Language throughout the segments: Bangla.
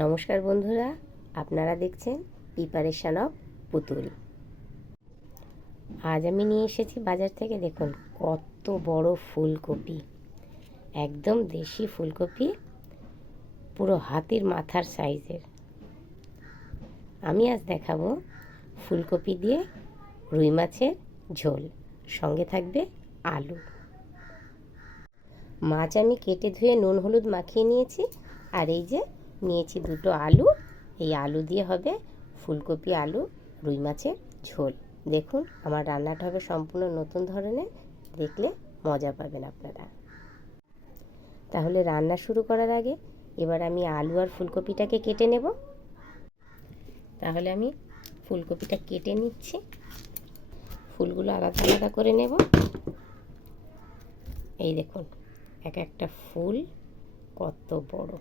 নমস্কার বন্ধুরা, আপনারা দেখছেন প্রিপারেশন অফ পুতুল। আজ আমি নিয়ে এসেছি বাজার থেকে। দেখুন কত বড় ফুলকপি, একদম দেশি ফুলকপি, পুরো হাতির মাথার সাইজের। আমি আজ দেখাবো ফুলকপি দিয়ে রুই মাছের ঝোল, সঙ্গে থাকবে আলু। মাছ আমি কেটে ধুয়ে নুন হলুদ মাখিয়ে নিয়েছি, আর এই যে নিয়েছি দুটো আলু। এই আলু দিয়ে হবে ফুলকপি আলু রুই মাছের ঝোল। দেখুন আমার রান্নাটা হবে সম্পূর্ণ নতুন ধরনের, দেখলে মজা পাবেন আপনারা। তাহলে রান্না শুরু করার আগে এবার আমি আলু আর ফুলকপিটাকে কেটে নেব। তাহলে আমি ফুলকপিটা কেটে নিচ্ছি, ফুলগুলো আলাদা আলাদা করে নেব। এই দেখুন এক একটা ফুল কত বড়।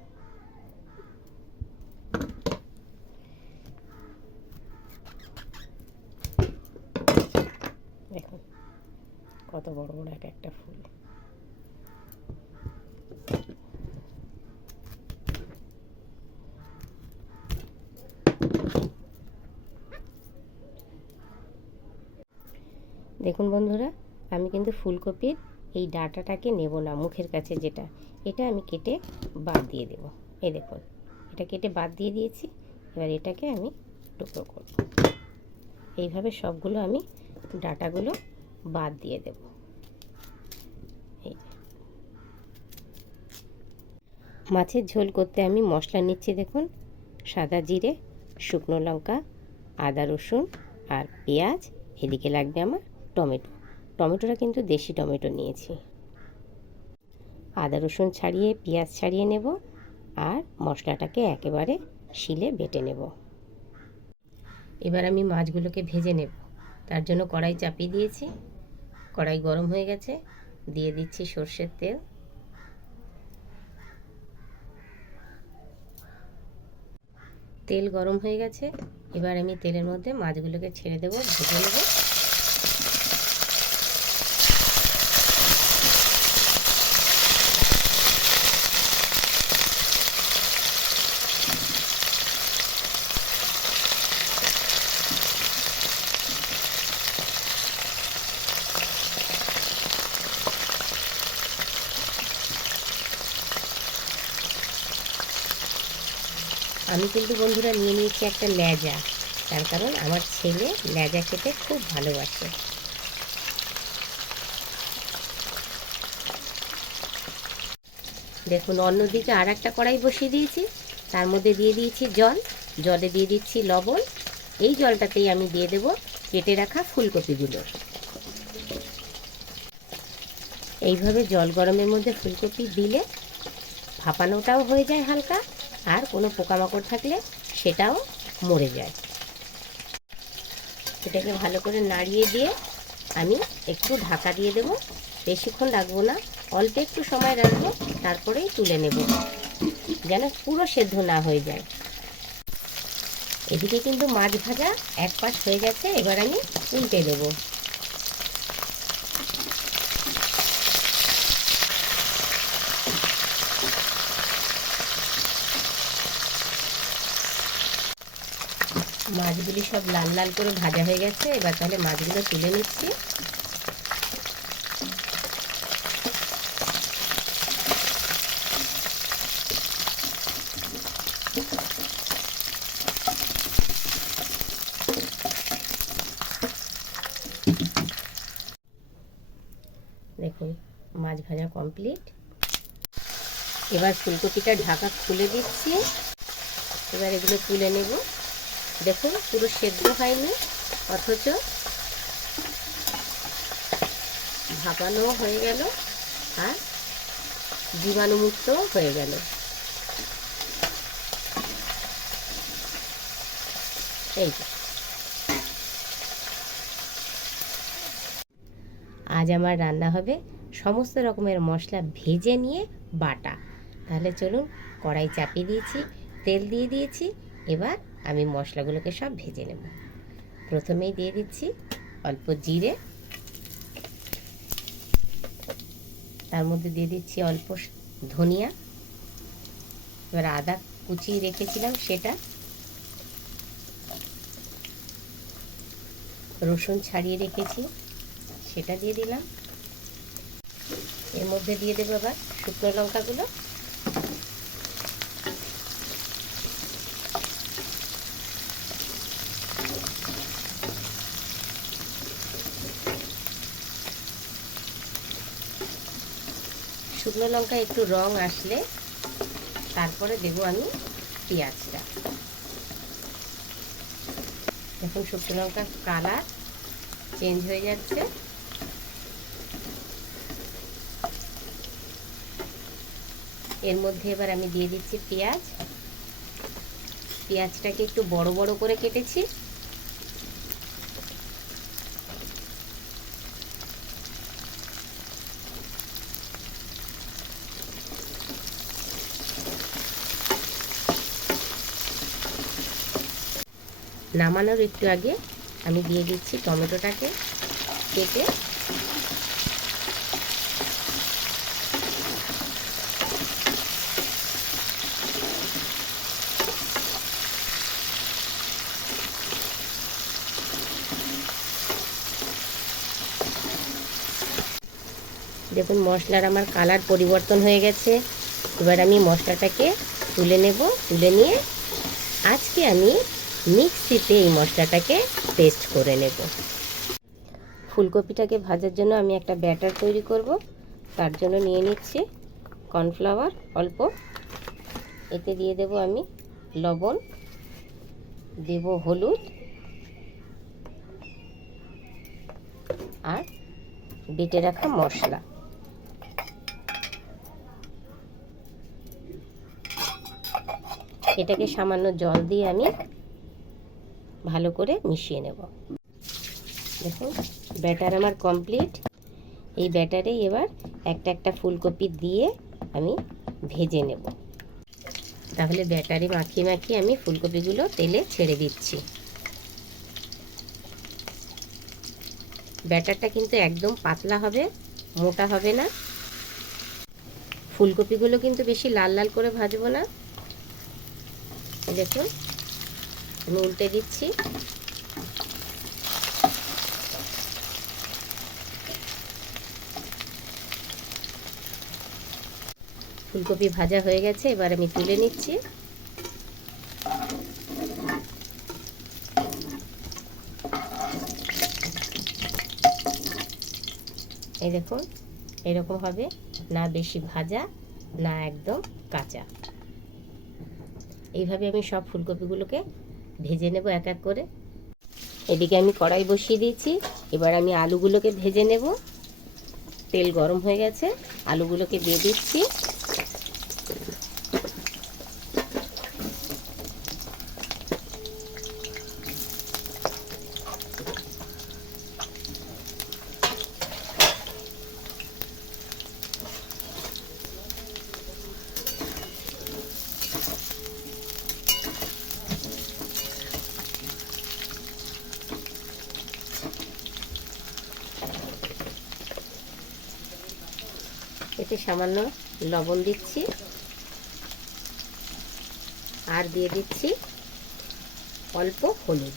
দেখুন কত বড় বড় এক একটা ফুল। দেখুন বন্ধুরা, আমি কিন্তু ফুলকপির এই ডাঁটাটাকে নেব না, মুখের কাছে যেটা, এটা আমি কেটে বাদ দিয়ে দেব। এই দেখুন এটা কেটে বাদ দিয়ে দিয়েছি। এবার এটাকে আমি টুকরো করব। এইভাবে সবগুলো আমি ডাঁটাগুলো বাদ দিয়ে দেব। এই মাছের ঝোল করতে আমি মশলা নিচ্ছি। দেখুন সাদা জিরে, শুকনো লঙ্কা, আদা রসুন আর পেঁয়াজ। এদিকে লাগবে আমার টমেটো। টমেটোটা কিন্তু দেশি টমেটো নিয়েছি। আদা রসুন ছাড়িয়ে পেঁয়াজ ছাড়িয়ে নেব, আর মশলাটাকে একেবারে শিলে বেটে নেব। এবার আমি মাছগুলোকে ভেজে নেব। তার জন্য কড়াই চাপিয়ে দিয়েছি। কড়াই গরম হয়ে গেছে, দিয়ে দিচ্ছি সর্ষের তেল। তেল গরম হয়ে গেছে, এবার আমি তেলের মধ্যে মাছগুলোকে ছেড়ে দেব, ভেজে নেব। আমি কিন্তু বন্ধুরা নিয়ে নিয়েছি একটা লেজা, তার কারণ আমার ছেলে লেজা খেতে খুব ভালোবাসে। দেখুন অন্যদিকে আর একটা কড়াই বসিয়ে দিয়েছি, তার মধ্যে দিয়ে দিয়েছি জল। জলে দিয়ে দিচ্ছি লবণ। এই জলটাতেই আমি দিয়ে দেব কেটে রাখা ফুলকপিগুলো। এইভাবে জল গরমের মধ্যে ফুলকপি দিলে ভাপানোটাও হয়ে যায় হালকা, আর কোনো পোকামাকড় থাকলে সেটাও মরে যায়। এটাকে ভালো করে নাড়িয়ে দিয়ে আমি একটু ঢাকা দিয়ে দেব। বেশিক্ষণ রাখবো না, অল্প একটু সময় রাখবো, তারপরেই তুলে নেব, যেন পুরো সেদ্ধ না হয়ে যায়। এদিকে কিন্তু মাছ ভাজা এক পাশ হয়ে গেছে, এবার আমি উল্টে দেব। মাছগুলি সব লাল লাল করে ভাজা হয়ে গেছে, এবার তাহলে মাছগুলো তুলে নিচ্ছি। দেখুন মাছ ভাজা কমপ্লিট। এবার ফুলকপিটার ঢাকা খুলে দিচ্ছি। এবার এগুলো তুলে নেব। দেখুন পুরো সেদ্ধ হয়নি, অথচ ভাপানো হয়ে গেল আর জীবাণুমুক্ত হয়ে গেল। এই আজ আমার রান্না হবে সমস্ত রকমের মশলা ভেজে নিয়ে বাটা। তাহলে চলুন, কড়াই চাপিয়ে দিয়েছি, তেল দিয়ে দিয়েছি। এবার আমি মশলাগুলোকে সব ভেজে নেব। প্রথমেই দিয়ে দিচ্ছি অল্প জিরে, তার মধ্যে দিয়ে দিচ্ছি অল্প ধনিয়া। এবার আদা কুচিয়ে রেখেছিলাম সেটা, রসুন ছাড়িয়ে রেখেছি সেটা দিয়ে দিলাম। এর মধ্যে দিয়ে দেবো আবার শুকনো লঙ্কাগুলো, শুকনো লঙ্কা একটু রং আসলে তারপরে দেব আমি পেঁয়াজটা। দেখুন শুকনো লঙ্কার কালার চেঞ্জ হয়ে যাচ্ছে। এর মধ্যে এবার আমি দিয়ে দিচ্ছি পেঁয়াজ। পেঁয়াজটাকে একটু বড় বড় করে কেটেছি। নামানোর একটু আগে আমি দিয়ে দিচ্ছি টমেটোটাকে কেটে। দেখুন মশলার আমার কালার পরিবর্তন হয়ে গেছে। এবার আমি মশলাটাকে তুলে নেব। তুলে নিয়ে আজকে আমি মিক্সিতে এই মশলাটাকে পেস্ট করে নেব। ফুলকপিটাকে ভাজার জন্য আমি একটা ব্যাটার তৈরি করব। তার জন্য নিয়ে নিচ্ছি কর্নফ্লাওয়ার অল্প, এতে দিয়ে দেব আমি লবণ, দেব হলুদ আর বেটে রাখা মশলা। এটাকে সামান্য জল দিয়ে আমি ভালো করে মিশিয়ে নেব। দেখুন ব্যাটার আমার কমপ্লিট। এই ব্যাটারে এবার একটা একটা ফুলকপি দিয়ে আমি ভেজে নেব। তাহলে ব্যাটারে মাখিয়ে মাখিয়ে আমি ফুলকপিগুলো তেলে ছেড়ে দিচ্ছি। ব্যাটারটা কিন্তু একদম পাতলা হবে, মোটা হবে না। ফুলকপিগুলো কিন্তু বেশি লাল লাল করে ভাজবো না। দেখুন আমি উল্টে দিচ্ছি। ফুলকপি ভাজা হয়ে গেছে, এবার আমি তুলে নিচ্ছি। এই দেখুন এরকম হবে, না বেশি ভাজা না একদম কাঁচা। এইভাবে আমি সব ফুলকপিগুলোকে ভেজে নেব এক এক করে। এদিকে আমি কড়াই বসিয়ে দিয়েছি, এবার আমি আলুগুলোকে ভেজে নেব। তেল গরম হয়ে গেছে, আলুগুলোকে দিয়ে দিচ্ছি। এতে সামান্য লবণ দিচ্ছি আর দিয়ে দিচ্ছি অল্প হলুদ।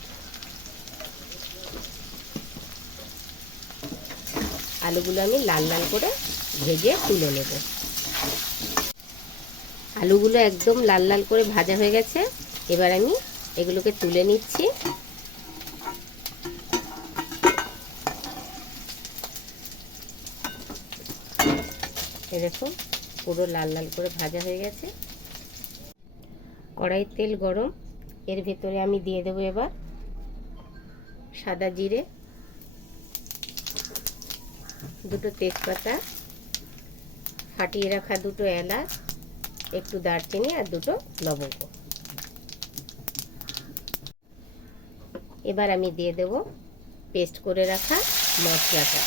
আলুগুলো আমি লাল লাল করে ভেজে তুলে নেব। আলুগুলো একদম লাল লাল করে ভাজা হয়ে গেছে, এবার আমি এগুলোকে তুলে নিচ্ছি। দেখুন পুরো লাল লাল করে ভাজা হয়ে গেছে। কড়াইয়ের তেল গরম, এর ভেতরে আমি দিয়ে দেবো এবার সাদা জিরে, দুটো তেজপাতা, ফাটিয়ে রাখা দুটো এলাচ, একটু দারচিনি আর দুটো লবঙ্গ। এবার আমি দিয়ে দেব পেস্ট করে রাখা মশলাটা।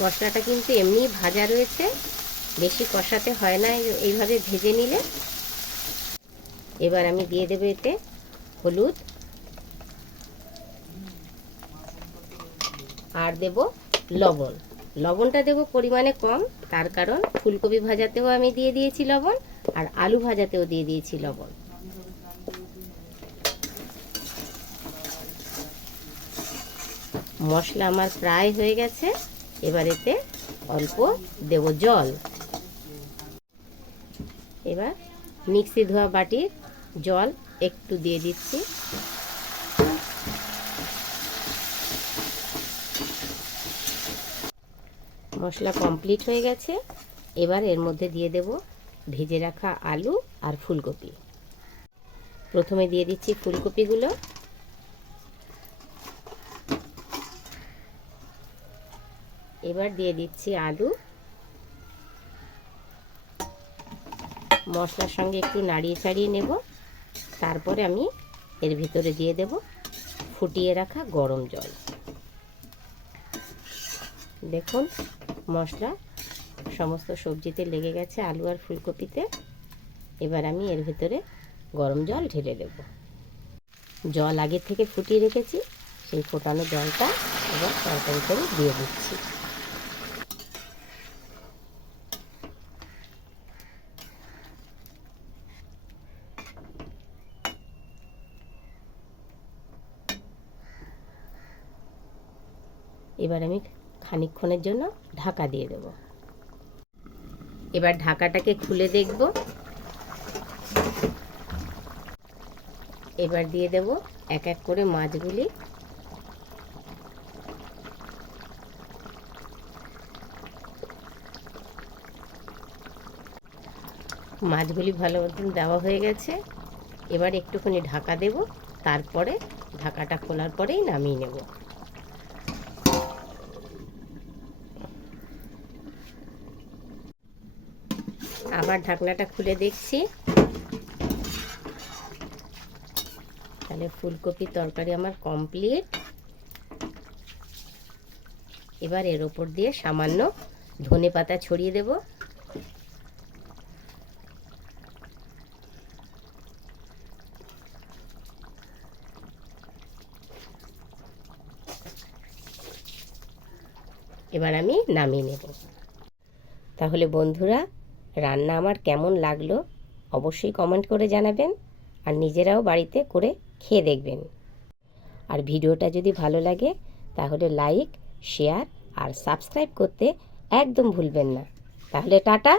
মশলাটা কিন্তু এমনি ভাজা রয়েছে, বেশি কষাতে হয় না এইভাবে ভেজে নিলে। এবার আমি দিয়ে দেব এতে হলুদ আর দেব লবণ। লবণটা দেবো পরিমাণে কম, তার কারণ ফুলকপি ভাজাতেও আমি দিয়ে দিয়েছি লবণ, আর আলু ভাজাতেও দিয়ে দিয়েছি লবণ। মশলা আমার প্রায় হয়ে গেছে, এবার এতে অল্প দেব জল। এবার মিক্সি ধোয়া বাটির জল একটু দিয়ে দিচ্ছি। মশলা কমপ্লিট হয়ে গেছে, এবার এর মধ্যে দিয়ে দেব ভেজে রাখা আলু আর ফুলকপি। প্রথমে দিয়ে দিচ্ছি ফুলকপিগুলো, এবার দিয়ে দিচ্ছি আলু। মশলার সঙ্গে একটু নাড়িয়ে চাড়িয়ে নেব, তারপরে আমি এর ভিতরে দিয়ে দেব ফুটিয়ে রাখা গরম জল। দেখুন মশলা সমস্ত সবজিতে লেগে গেছে, আলু আর ফুলকপিতে। এবার আমি এর ভিতরে গরম জল ঢেলে দেব। জল আগে থেকে ফুটিয়ে রেখেছি, সেই ফোটানো জলটা এবার তরকারি করে দিয়ে দিচ্ছি। এবার আমি খানিকক্ষণের জন্য ঢাকা দিয়ে দেব। এবার ঢাকাটাকে খুলে দেখব। এবার দিয়ে দেব এক এক করে মাছগুলি। মাছগুলি ভালো মতন দেওয়া হয়ে গেছে, এবার একটুখানি ঢাকা দেব, তারপরে ঢাকাটা খোলার পরেই নামিয়ে নেব। আবার ঢাকনাটা খুলে দেখছি, তাহলে ফুলকপির তরকারি আমার কমপ্লিট। এবার এর ওপর দিয়ে সামান্য ধনেপাতা ছড়িয়ে দেব। এবার আমি নামিয়ে নেব। তাহলে বন্ধুরা, রান্না আমার কেমন লাগলো অবশ্যই কমেন্ট করে জানাবেন, আর নিজেরাও বাড়িতে করে খেয়ে দেখবেন। আর ভিডিওটা যদি ভালো লাগে তাহলে লাইক, শেয়ার আর সাবস্ক্রাইব করতে একদম ভুলবেন না। তাহলে টাটা।